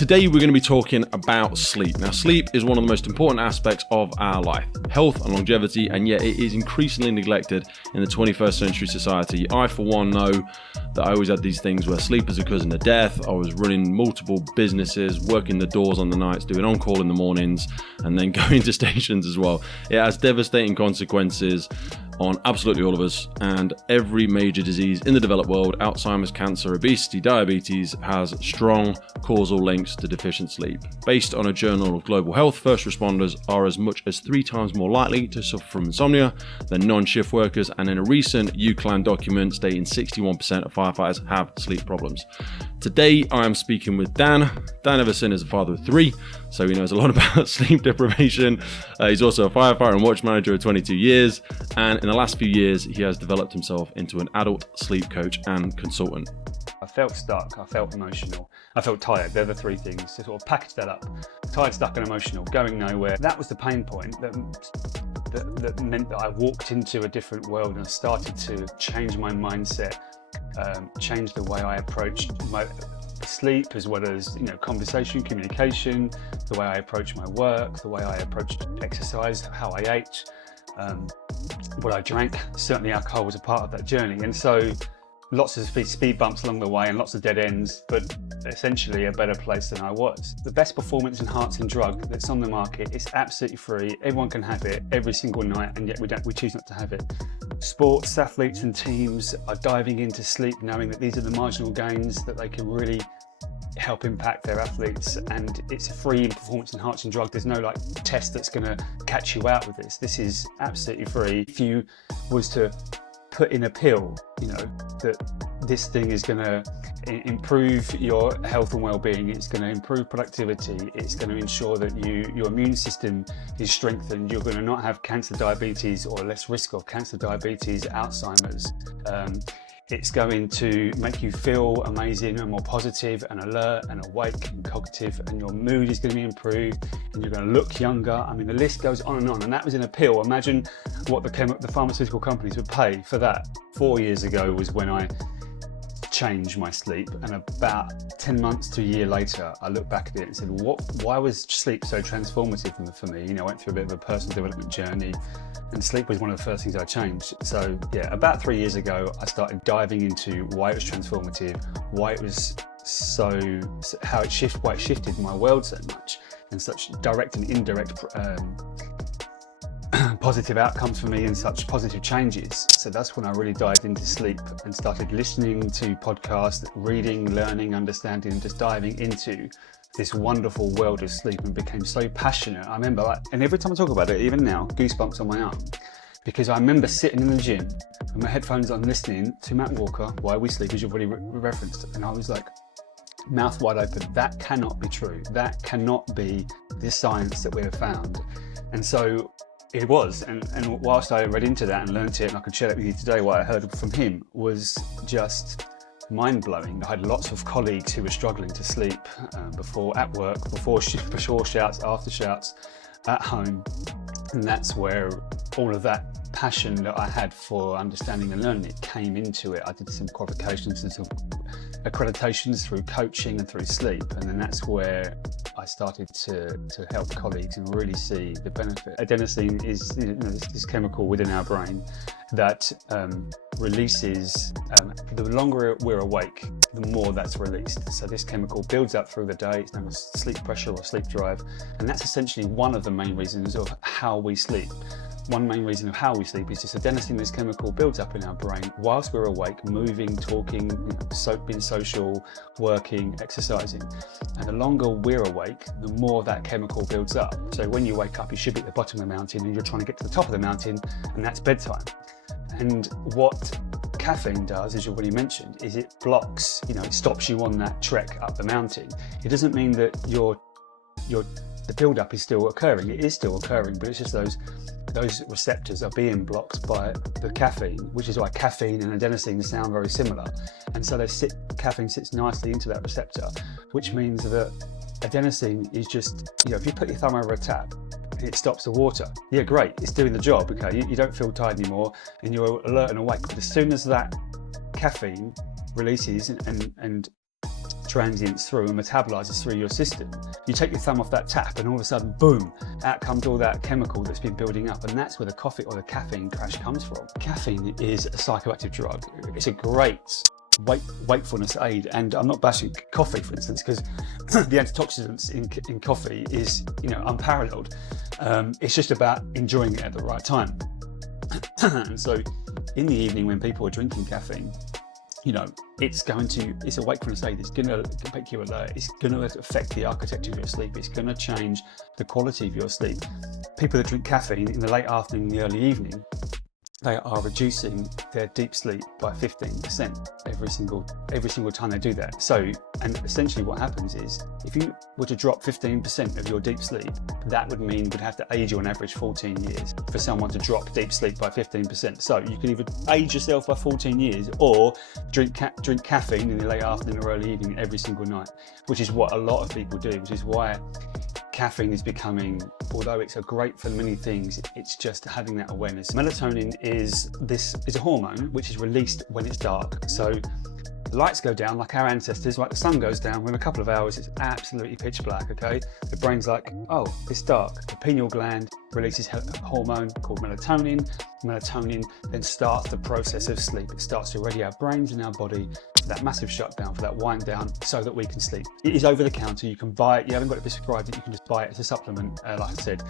Today we're going to be talking about sleep. Now, sleep is one of the most important aspects of our life, health and longevity, and yet it is increasingly neglected in the 21st century society. I, for one, know that I always had these things where sleep is a cousin of death. I was running multiple businesses, working the doors on the nights, doing on-call in the mornings, and then going to stations as well. It has devastating consequences on absolutely all of us, and every major disease in the developed world, Alzheimer's, cancer, obesity, diabetes, has strong causal links to deficient sleep. Based on a journal of global health, first responders are as much as 3 times more likely to suffer from insomnia than non-shift workers, and in a recent UClan document stating 61% of firefighters have sleep problems. Today I am speaking with Dan. Dan Evison is a father of 3, so he knows a lot about sleep deprivation. He's also a firefighter and watch manager of 22 years, and in the last few years he has developed himself into an adult sleep coach and consultant. I felt stuck, I felt emotional, I felt tired. They're the 3 things, to sort of package that up. Tired, stuck and emotional, going nowhere. That was the pain point that meant that I walked into a different world and I started to change my mindset, change the way I approached my sleep, as well as conversation, communication, the way I approached my work, the way I approached exercise, how I ate, what I drank. Certainly alcohol was a part of that journey, and so lots of speed bumps along the way and lots of dead ends, but essentially a better place than I was. The best performance enhancing drug that's on the market is absolutely free. Everyone can have it every single night, and yet we choose not to have it. Sports athletes and teams are diving into sleep, knowing that these are the marginal gains that they can really help impact their athletes, and it's a free performance enhancing drug. There's no test that's going to catch you out with this. This is absolutely free. If you was to put in a pill, that this thing is going to improve your health and well-being, it's going to improve productivity, it's going to ensure that your immune system is strengthened, you're going to not have cancer, diabetes, or less risk of cancer, diabetes, Alzheimer's. It's going to make you feel amazing and more positive and alert and awake and cognitive, and your mood is going to be improved, and you're going to look younger. I mean, the list goes on, and that was in a pill. Imagine what the pharmaceutical companies would pay for that. 4 years ago was when I changed my sleep, and about 10 months to a year later, I looked back at it and said, why was sleep so transformative for me? I went through a bit of a personal development journey, and sleep was one of the first things I changed. So yeah, about 3 years ago, I started diving into why it was transformative, why it was why it shifted my world so much, and such direct and indirect positive outcomes for me and such positive changes. So that's when I really dived into sleep and started listening to podcasts, reading, learning, understanding, and just diving into this wonderful world of sleep, and became so passionate. I remember, and every time I talk about it, even now, goosebumps on my arm, because I remember sitting in the gym with my headphones on, listening to Matt Walker, Why We Sleep, as you've already referenced, and I was like, mouth wide open, that cannot be true. That cannot be the science that we have found. And so it was, and whilst I read into that and learned it, and I can share that with you today, what I heard from him was just mind-blowing. I had lots of colleagues who were struggling to sleep before at work, before shouts, after shouts, at home, and that's where all of that passion that I had for understanding and learning it came into it. I did some qualifications and some accreditations through coaching and through sleep, and then that's where I started to help colleagues and really see the benefit. Adenosine is this chemical within our brain that releases, the longer we're awake, the more that's released. So this chemical builds up through the day. It's known as sleep pressure or sleep drive, and that's essentially one of the main reasons of how we sleep. One main reason of how we sleep is just adenosine. This chemical builds up in our brain whilst we're awake, moving, talking, being social, working, exercising. And the longer we're awake, the more that chemical builds up. So when you wake up, you should be at the bottom of the mountain and you're trying to get to the top of the mountain, and that's bedtime. And what caffeine does, as you already mentioned, is it blocks, it stops you on that trek up the mountain. It doesn't mean that the build-up is still occurring. It is still occurring, but it's just those receptors are being blocked by the caffeine, which is why caffeine and adenosine sound very similar. And so caffeine sits nicely into that receptor, which means that adenosine is just, if you put your thumb over a tap, it stops the water. Yeah, great, it's doing the job, okay? You don't feel tired anymore and you're alert and awake. But as soon as that caffeine releases and transients through and metabolizes through your system. You take your thumb off that tap and all of a sudden, boom, out comes all that chemical that's been building up, and that's where the coffee or the caffeine crash comes from. Caffeine is a psychoactive drug. It's a great wakefulness aid, and I'm not bashing coffee, for instance, because the antioxidants in coffee is, unparalleled. It's just about enjoying it at the right time. And so in the evening when people are drinking caffeine, it's a wakefulness aid. It's going to make you alert. It's going to affect the architecture of your sleep. It's going to change the quality of your sleep. People that drink caffeine in the late afternoon, the early evening, they are reducing their deep sleep by 15% every single time they do that. So, and essentially what happens is, if you were to drop 15% of your deep sleep, that would mean we'd have to age you on average 14 years for someone to drop deep sleep by 15%. So you could either age yourself by 14 years or drink caffeine in the late afternoon or early evening every single night, which is what a lot of people do, which is why caffeine is becoming, although it's great for many things, it's just having that awareness. Melatonin is a hormone which is released when it's dark. So the lights go down like our ancestors, like the sun goes down, within a couple of hours it's absolutely pitch black, okay? The brain's like, oh, it's dark. The pineal gland releases a hormone called melatonin. Melatonin then starts the process of sleep. It starts to ready our brains and our body for that massive shutdown, for that wind down, so that we can sleep. It is over the counter. You can buy it. You haven't got to prescribe it. You can just buy it as a supplement. Like I said,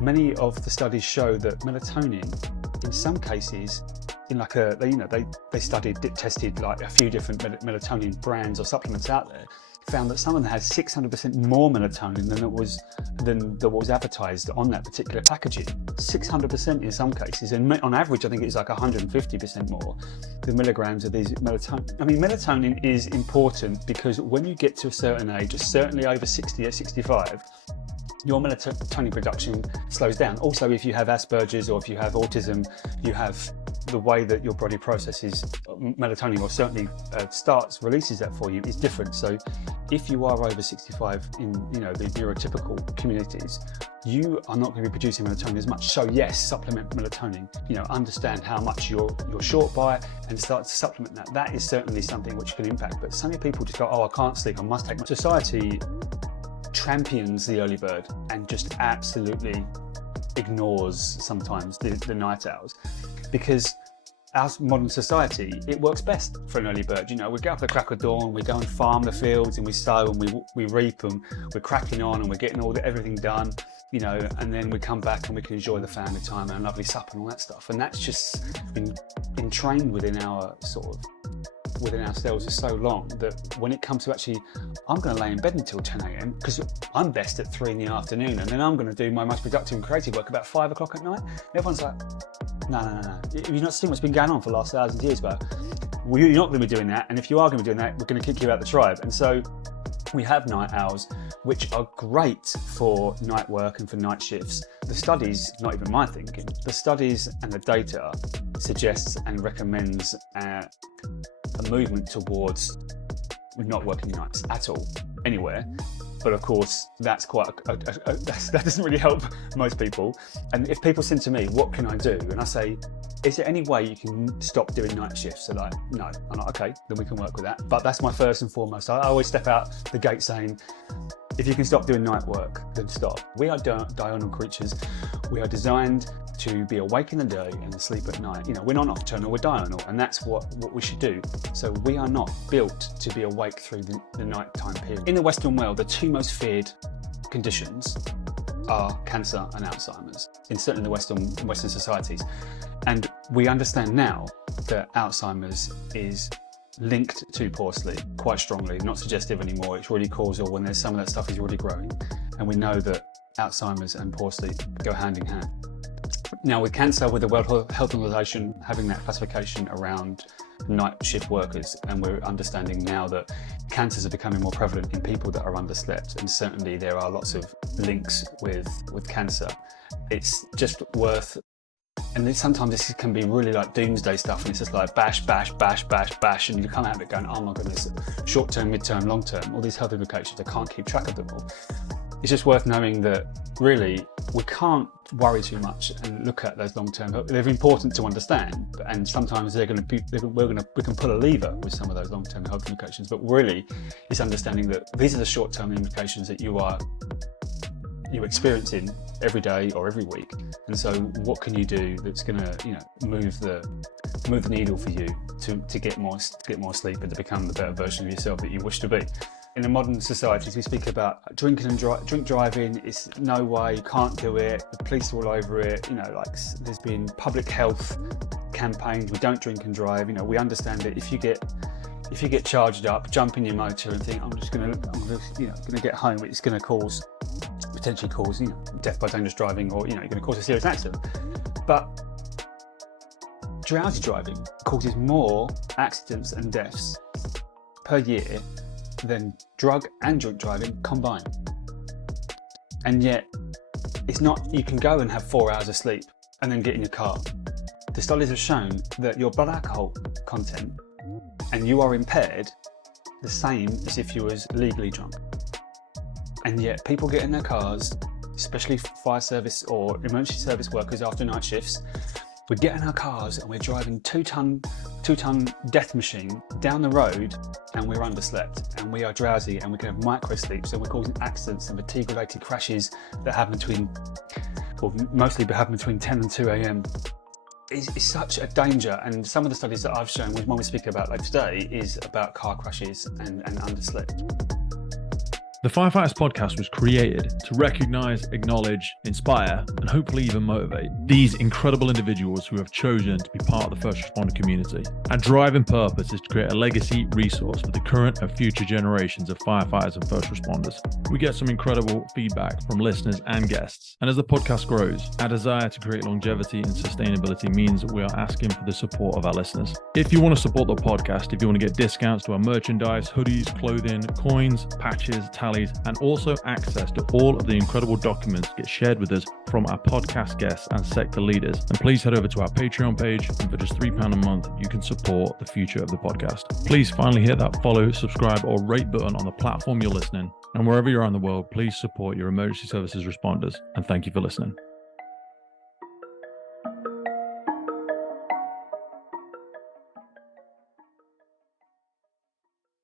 many of the studies show that melatonin, in some cases, they tested like a few different melatonin brands or supplements out there, found that some of them had 600% more melatonin than there was advertised on that particular packaging. 600% in some cases, and on average I think it's like 150% more, the milligrams of these melatonin. I mean, melatonin is important because when you get to a certain age, certainly over 60 or 65, your melatonin production slows down. Also, if you have Asperger's or if you have autism, you have the way that your body processes melatonin, or certainly releases that for you, is different. So if you are over 65 in the neurotypical communities, you are not going to be producing melatonin as much. So yes, supplement melatonin. Understand how much you're short by and start to supplement that. That is certainly something which can impact. But so many people just go, oh, I can't sleep, I must take my... Society champions the early bird and just absolutely ignores sometimes the night owls, because our modern society, it works best for an early bird. We get up at the crack of dawn, we go and farm the fields and we sow and we reap them, we're cracking on and we're getting everything done, and then we come back and we can enjoy the family time and a lovely supper and all that stuff. And that's just been entrained within ourselves for so long that when it comes to actually, I'm going to lay in bed until 10 a.m. because I'm best at 3 in the afternoon, and then I'm going to do my most productive and creative work about 5 o'clock at night. And everyone's like, no. You've not seen what's been going on for the last 1,000 years, but you're not going to be doing that. And if you are going to be doing that, we're going to kick you out of the tribe. And so we have night owls, which are great for night work and for night shifts. The studies, not even my thinking, the studies and the data suggests and recommends a movement towards not working nights at all, anywhere. But of course, that's that doesn't really help most people. And if people say to me, what can I do? And I say, is there any way you can stop doing night shifts? They're like, no. I'm like, okay, then we can work with that. But that's my first and foremost. I always step out the gate saying, if you can stop doing night work, then stop. We are diurnal creatures. We are designed to be awake in the day and sleep at night. We're not nocturnal, we're diurnal, and that's what we should do. So we are not built to be awake through the nighttime period. In the Western world, the two most feared conditions are cancer and Alzheimer's, certainly in the Western societies. And we understand now that Alzheimer's is linked to poor sleep quite strongly, not suggestive anymore. It's really causal when there's some of that stuff is really growing. And we know that Alzheimer's and poor sleep go hand in hand. Now with cancer, with the World Health Organization having that classification around night shift workers, and we're understanding now that cancers are becoming more prevalent in people that are underslept, and certainly there are lots of links with cancer. It's just worth, and sometimes this can be really like doomsday stuff, and it's just like bash, and you come out of it going, oh my goodness, short term, mid-term, long term, all these health implications, I can't keep track of them all. It's just worth knowing that really we can't worry too much and look at those long-term. They're important to understand, and sometimes we can pull a lever with some of those long-term health implications. But really, it's understanding that these are the short-term implications that you're experiencing every day or every week. And so, what can you do that's going to, move the needle for you to get more sleep and to become the better version of yourself that you wish to be. In the modern societies, we speak about drink driving. It's no way, you can't do it. The police are all over it. There's been public health campaigns. We don't drink and drive. We understand that if you get charged up, jump in your motor and think, I'm gonna get home, it's gonna potentially cause death by dangerous driving, or you're gonna cause a serious accident. But drowsy driving causes more accidents and deaths per year than drug and drink driving combined. And yet, it's not, you can go and have 4 hours of sleep and then get in your car. The studies have shown that your blood alcohol content and you are impaired the same as if you was legally drunk. And yet people get in their cars, especially fire service or emergency service workers after night shifts, we get in our cars and we're driving two-ton death machine down the road, and we're underslept and we are drowsy and we can have micro sleep, so we're causing accidents and fatigue-related crashes that happen mostly between 10 and 2 a.m. It's such a danger, and some of the studies that I've shown, which one we speak about later today, is about car crashes and underslept. The Firefighters podcast was created to recognize, acknowledge, inspire, and hopefully even motivate these incredible individuals who have chosen to be part of the first responder community. Our drive and purpose is to create a legacy resource for the current and future generations of firefighters and first responders. We get some incredible feedback from listeners and guests. And as the podcast grows, our desire to create longevity and sustainability means we are asking for the support of our listeners. If you want to support the podcast, if you want to get discounts to our merchandise, hoodies, clothing, coins, patches, tallies, and also access to all of the incredible documents get shared with us from our podcast guests and sector leaders, then please head over to our Patreon page, and for just £3 a month, you can support the future of the podcast. Please finally hit that follow, subscribe, or rate button on the platform you're listening. And wherever you're in the world, please support your emergency services responders. And thank you for listening.